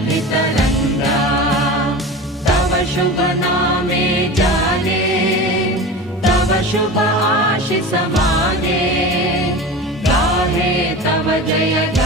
सुरभितरङ्गा तव शुभ नामे जाने तव शुभ आशिष माने गाहे तव जय